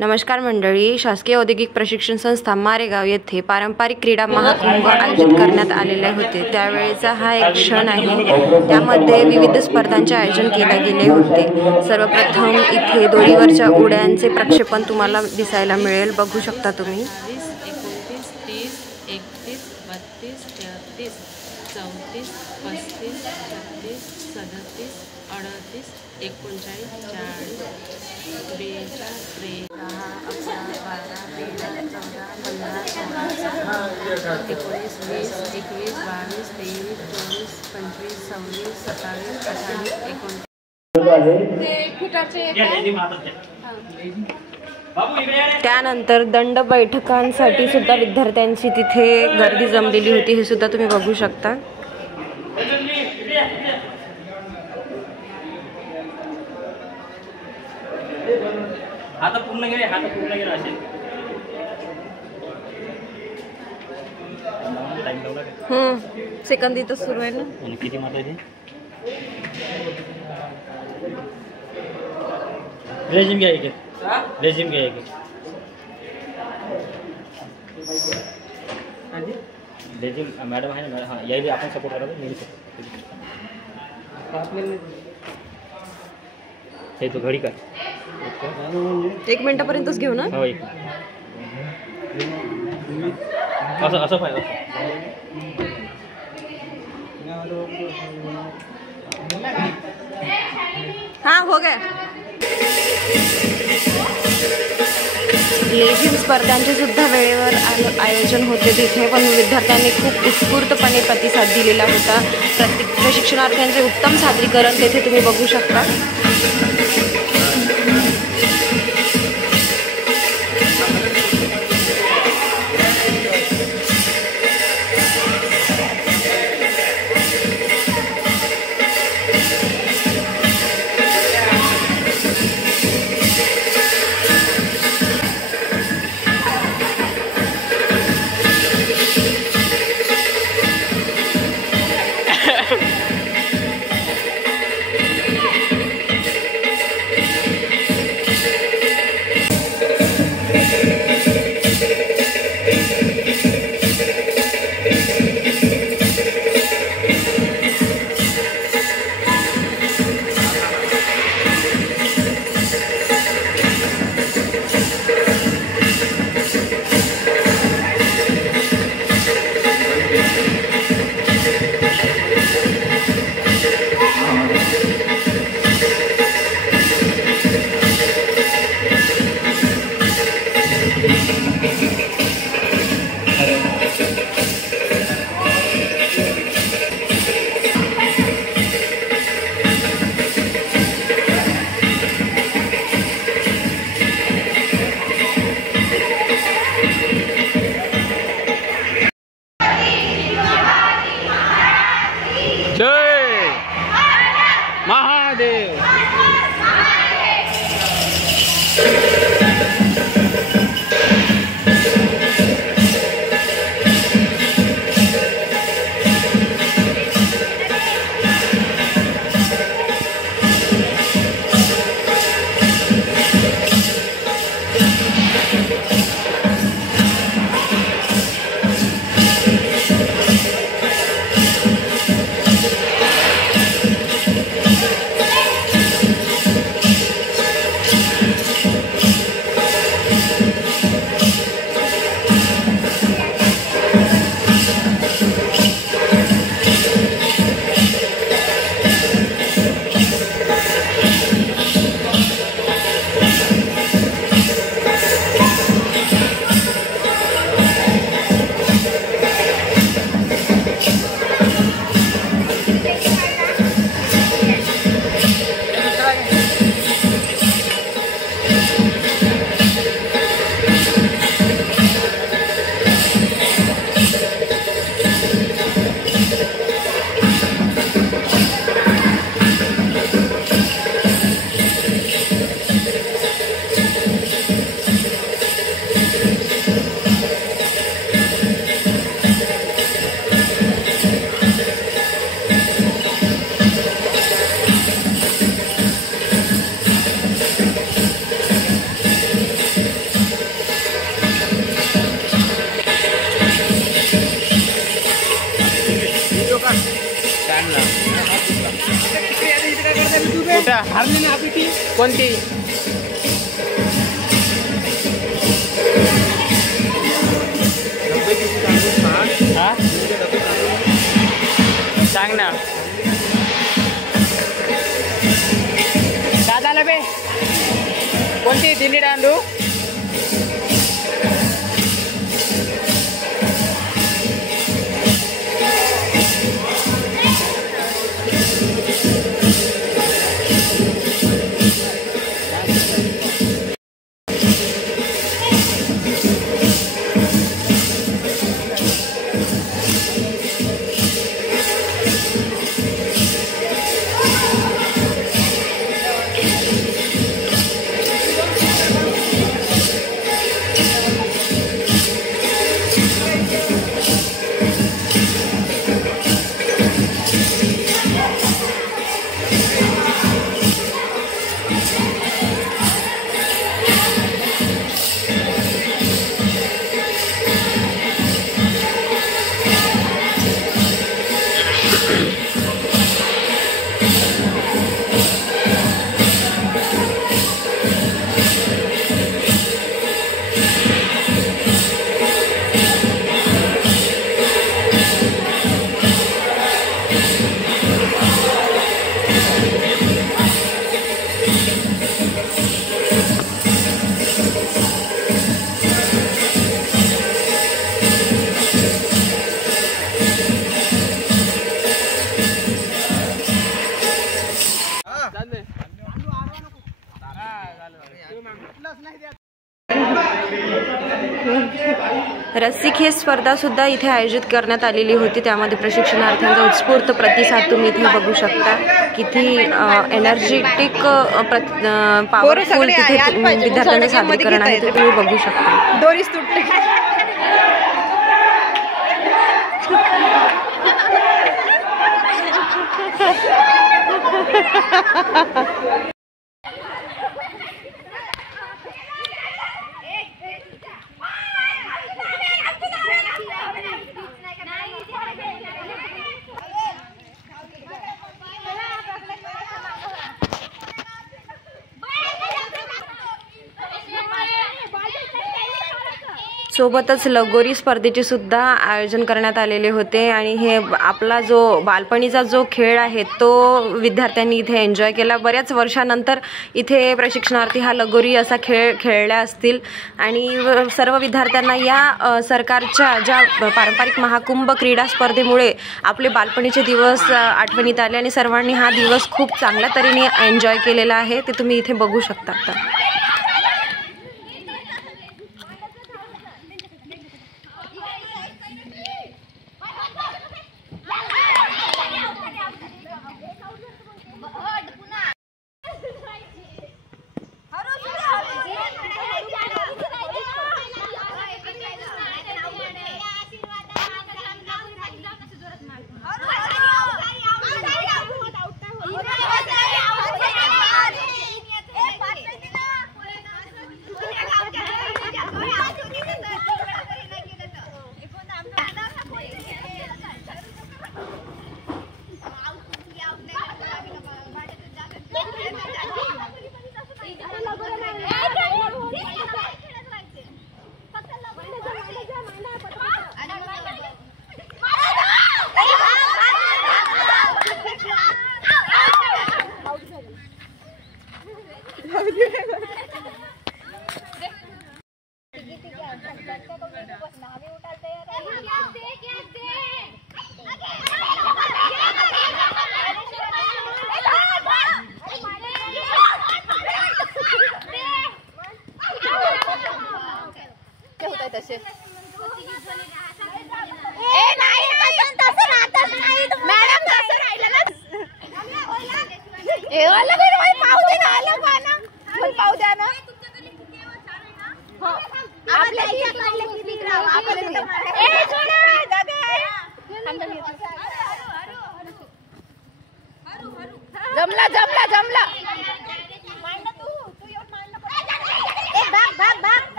नमस्कार मंडळी, शासकीय औद्योगिक प्रशिक्षण संस्था मारेगाव येथे पारंपरिक क्रीडा महाकुंभ आयोजित करण्यात आलेले होते। त्यावेळेचा हा एक क्षण आहे। त्यामध्ये विविध स्पर्धांचे आयोजन केले गेले होते। सर्वप्रथम इथे दोरीवरच्या उड्यांचे प्रक्षेपण तुम्हाला दिसायला मिळेल, बघू शकता तुम्ही। 29, 30, 31, 32, 33, 34, 35, 36, 37, 38, 39, 40, 42, 43, 10, 11, 12, 13, 14, 15, 16, 17, 19, 20, 21, 22, 23, 24, 25, 26, 27, 28, 29। त्यानंतर दंड बैठकांसाठी सुद्धा विद्यार्थ्यांची तिथे गर्दी जमलेली होती, हे सुद्धा तुम्ही बघू शकता। हात पूर्ण गेले असेल। सेकंद इथं सुरू आहे ना। किती मारता येते? रेजिम घ्या एक, रेजिम घ्या एक, रेजिम मॅडम आहे ना। हां, यायला आपण सपोर्ट करायचं, मी हे तो घडी काय 1 मिनिटापर्यंतच घेऊ ना। हो, एक असं पाहिजे। हाँ, हो गया। लेझिम स्पर्धांचे सुद्धा वेळेवर आयोजन होते तिथे, पण विद्यार्थ्यांनी खूप उत्स्फूर्तपणे प्रतिसाद दिलेला होता। प्रत्येक प्रशिक्षणार्थ्यांचे उत्तम सादरीकरण तेथे तुम्ही बघू शकता। जय महादेव। अच्छा कोणती? हा सांग ना. काय झालं बे? कोणती दिल्ली तांदूळ? रस्सीखेच स्पर्धा सुद्धा इथे आयोजित करण्यात आलेली होती. त्यामध्ये प्रशिक्षणार्थ्यांचा उत्स्फूर्त प्रतिसाद तुम्ही इथे बघू शकता. किती एनर्जेटिक पॉवरफुल तिथे विद्यार्थ्यांचं सादरीकरण आहे ते तुम्ही बघू शकता. दोरीच तुटते. सोबतच लगोरी स्पर्धेचे सुद्धा आयोजन करण्यात आलेले होते आणि हे आपला जो बालपणीचा जो खेळ आहे तो विद्यार्थ्यांनी इथे एन्जॉय केला. बऱ्याच वर्षानंतर इथे प्रशिक्षणार्थी हा लगोरी असा खेळ खेळल्या असतील आणि सर्व विद्यार्थ्यांना या सरकारच्या ज्या पारंपरिक महाकुंभ क्रीडा स्पर्धेमुळे आपले बालपणीचे दिवस आठवणीत आले आणि सर्वांनी हा दिवस खूप चांगल्या तऱ्हेने एन्जॉय केलेला आहे ते तुम्ही इथे बघू शकता. तसे पाहू द्या ना जमला जमला जमला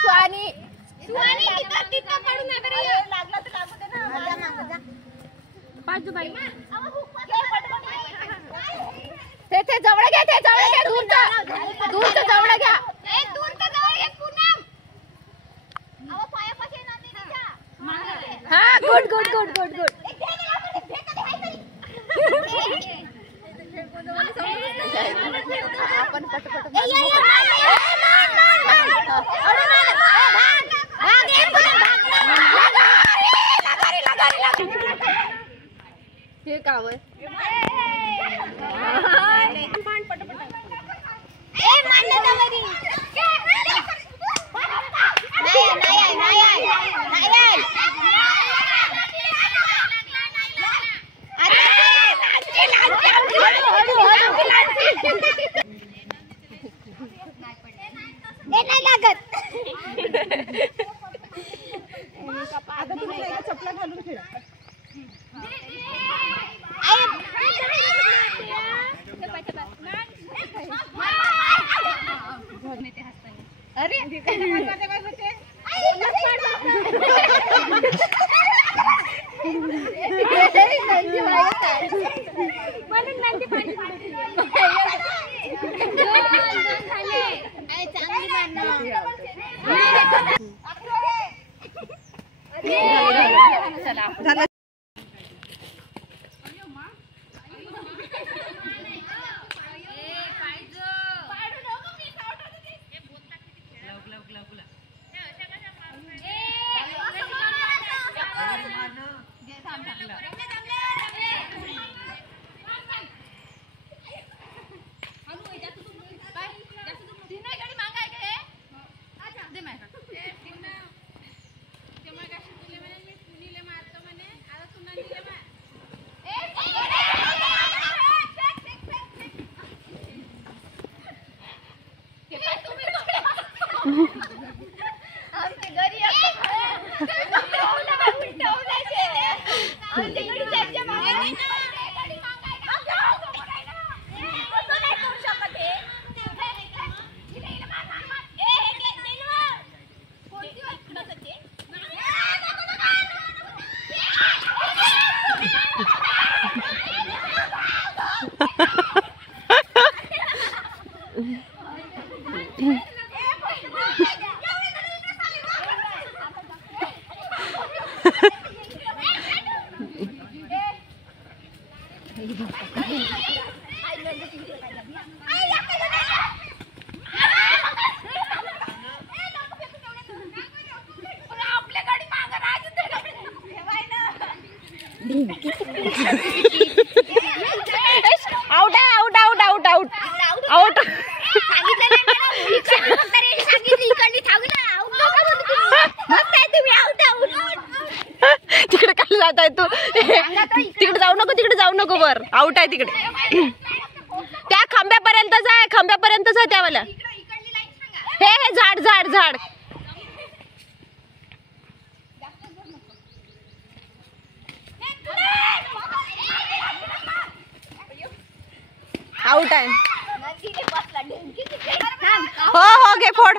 स्वानी लागला तर लागू दे ना. ते जवळ घ्या, ते जवळ घ्या, दूरचं जवळ घ्या. दूरचं जवळ घ्या पूनम. अहो पायापाशी ना तिच्या. हा good good good good good. आपण पटपट हे काव नाही लागत. चपला घालून खेळा. अरे आउट आहे, out out out out out. तिकडे काय जात आहे तू? तिकडे जाऊ नको बर. आउट आहे तिकडे. त्या खांब्यापर्यंतच आहे, खांब्यापर्यंतच आहे त्यावाला. हे झाड झाड झाड. आउट आहे. हो हो घे फोड.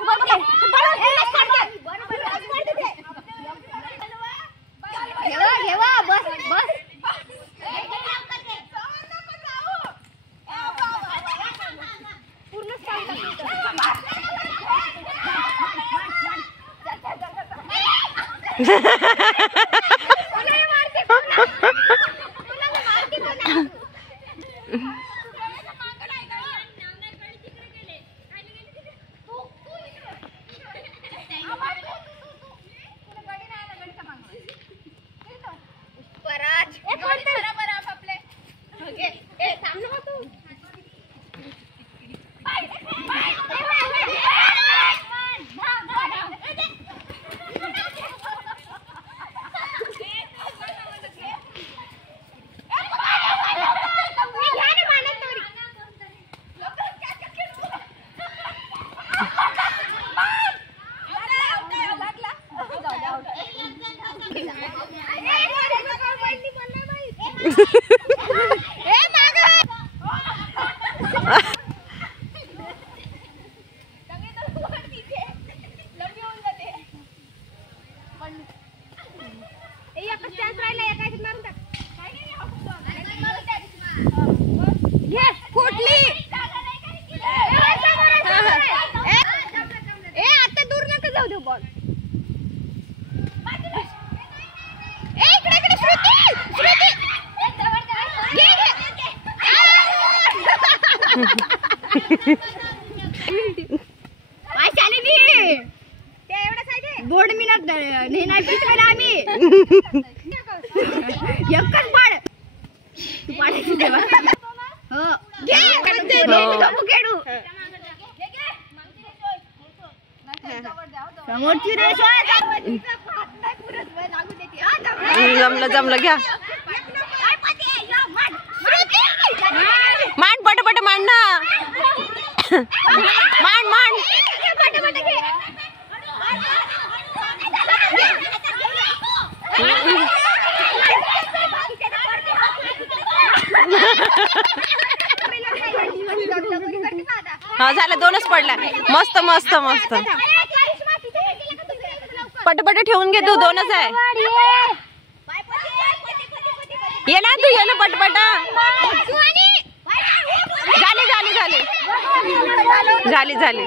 आम्ही एकच पाड तू पाडायची देवा हो खेळू समोरची रेष जमलं घ्या मांड पट मांड ना मांड हा झालं 2च पडला मस्त मस्त मस्त पटपट ठेवून घे तू 2च आहे ये ना तू ये ना पटपट झाली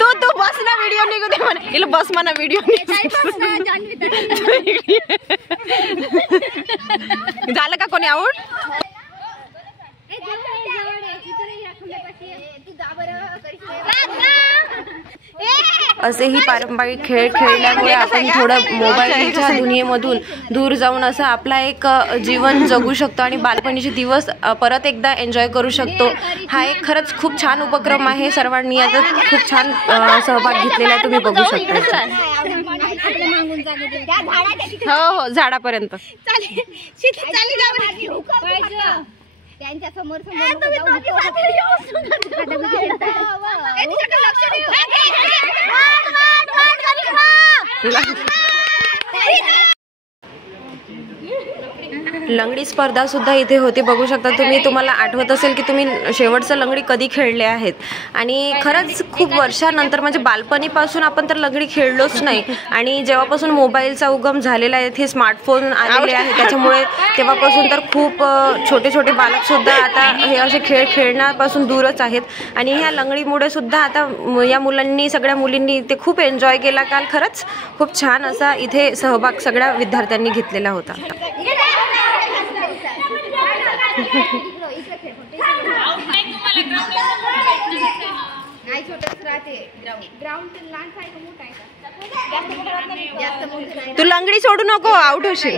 तू बस ना व्हिडिओ निघू दे म्हणा इला बस म्हणा व्हिडिओ झालं का कोणी आऊट असेही पारंपरिक खेळ खेळल्यामुळे आपण थोडं मोबाईलच्या दुनियेमधून दूर जाऊन असं आपला एक जीवन जगू शकतो आणि बालपणीचे दिवस परत एकदा एन्जॉय करू शकतो. हा एक खरंच खूप छान उपक्रम आहे. सर्वांनी याचा खूप छान सहभाग घेतलेला आहे. तुम्ही बघू शकता. हो झाडापर्यंत त्यांच्या समोर लंगडी स्पर्धा सुद्धा इथे होते. बघू शकता तुम्ही. तुम्हाला आठवत असेल की तुम्ही शेवटचं लंगडी कधी खेळले आहेत आणि खरंच खूप वर्षानंतर म्हणजे बालपणीपासून आपण तर लंगडी खेळलोच नाही आणि जेव्हापासून मोबाईलचा उगम झालेला आहे हे स्मार्टफोन आलेले आहे त्याच्यामुळे तेव्हापासून तर खूप छोटे छोटे बालकसुद्धा आता हे असे खेळ खेळण्यापासून दूरच आहेत आणि ह्या लंगडीमुळे सुद्धा आता या मुलांनी सगळ्या मुलींनी ते खूप एन्जॉय केला. काल खरंच खूप छान असा इथे सहभाग सगळ्या विद्यार्थ्यांनी घेतलेला होता. तू लंगडी सोडू नको आउट होशील.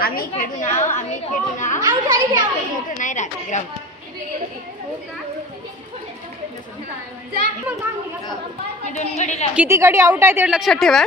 आम्ही खेळू ना नाही राहत ग्राउंड. किती गडी आउट आहे ते लक्षात ठेवा.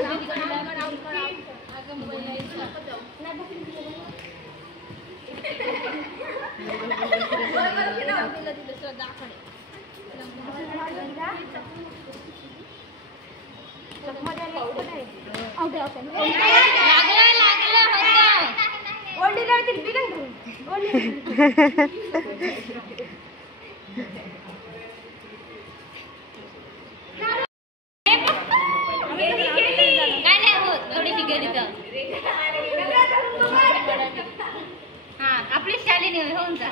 आपली शालीने होऊन जा.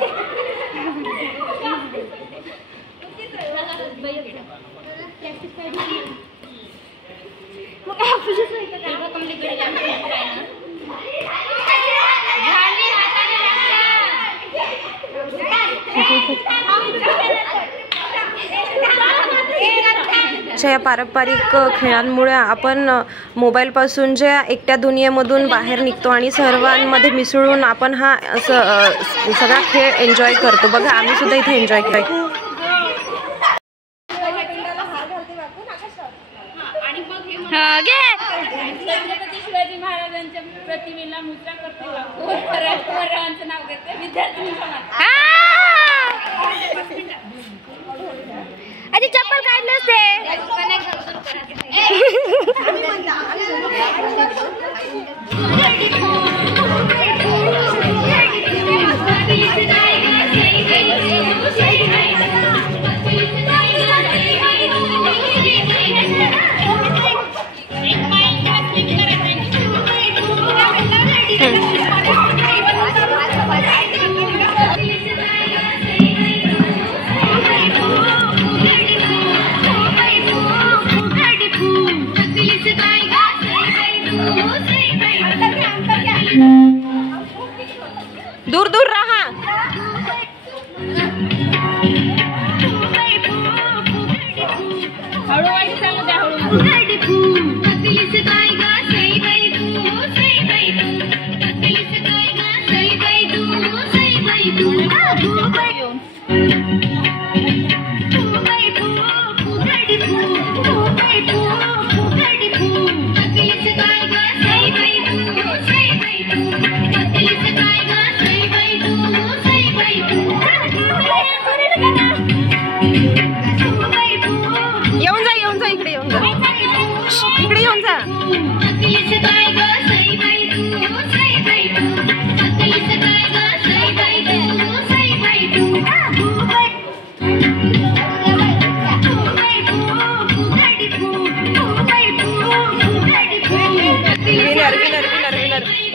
या पारंपरिक खेळांमुळे आपण मोबाईलपासून ज्या एकट्या दुनियेमधून बाहेर निघतो आणि सर्वांमध्ये मिसळून आपण हा सगळा खेळ एन्जॉय करतो. बघा आम्ही सुद्धा इथे एन्जॉय करतो. शिवाजी महाराजांच्या प्रतिमेला मुद्रा करते नाव घेते विद्यार्थी. आधी चप्पल काढलंच ते. दूर दूर राहा. हळूवाडी सांगू द्या हळू. येऊन जा येऊन जा इकडे येऊन जा. इकडे येऊन जा.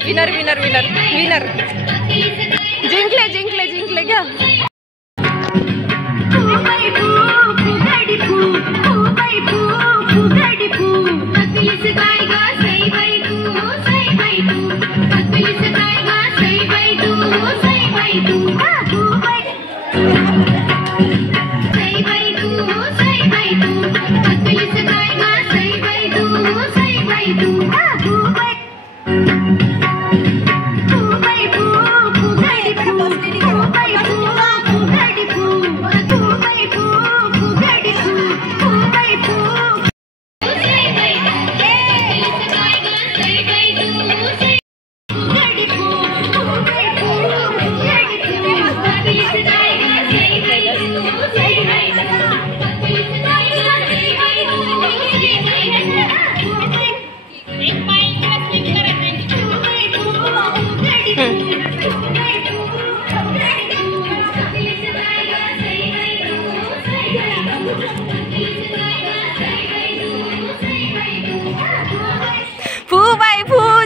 विनर विनर विनर विनर जिंकले जिंकले जिंकले का.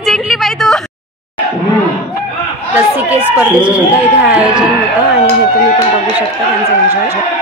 जिंकली बाई तू. रस्सिकेस स्पर्धेचं सुद्धा इथे आयोजन होतं आणि हे तुम्ही पण बघू शकता त्यांचं एन्जॉय.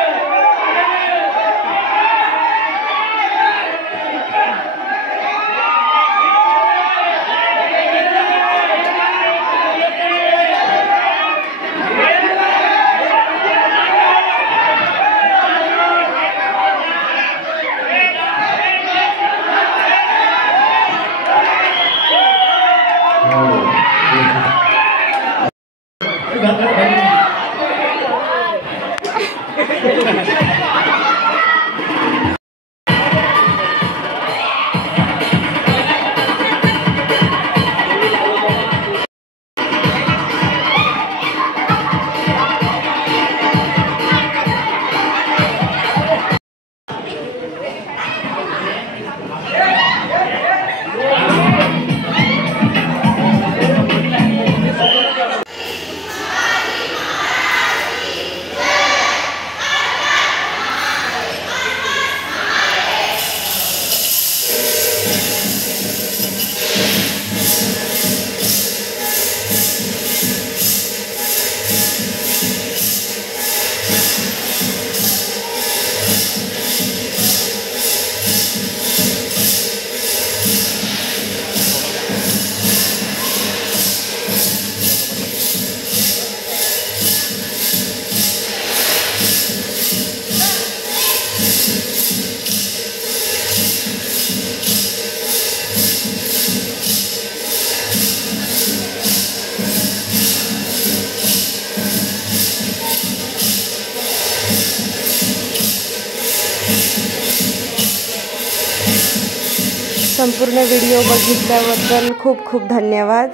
संपूर्ण व्हिडिओ बघितल्याबद्दल खूप खूप धन्यवाद.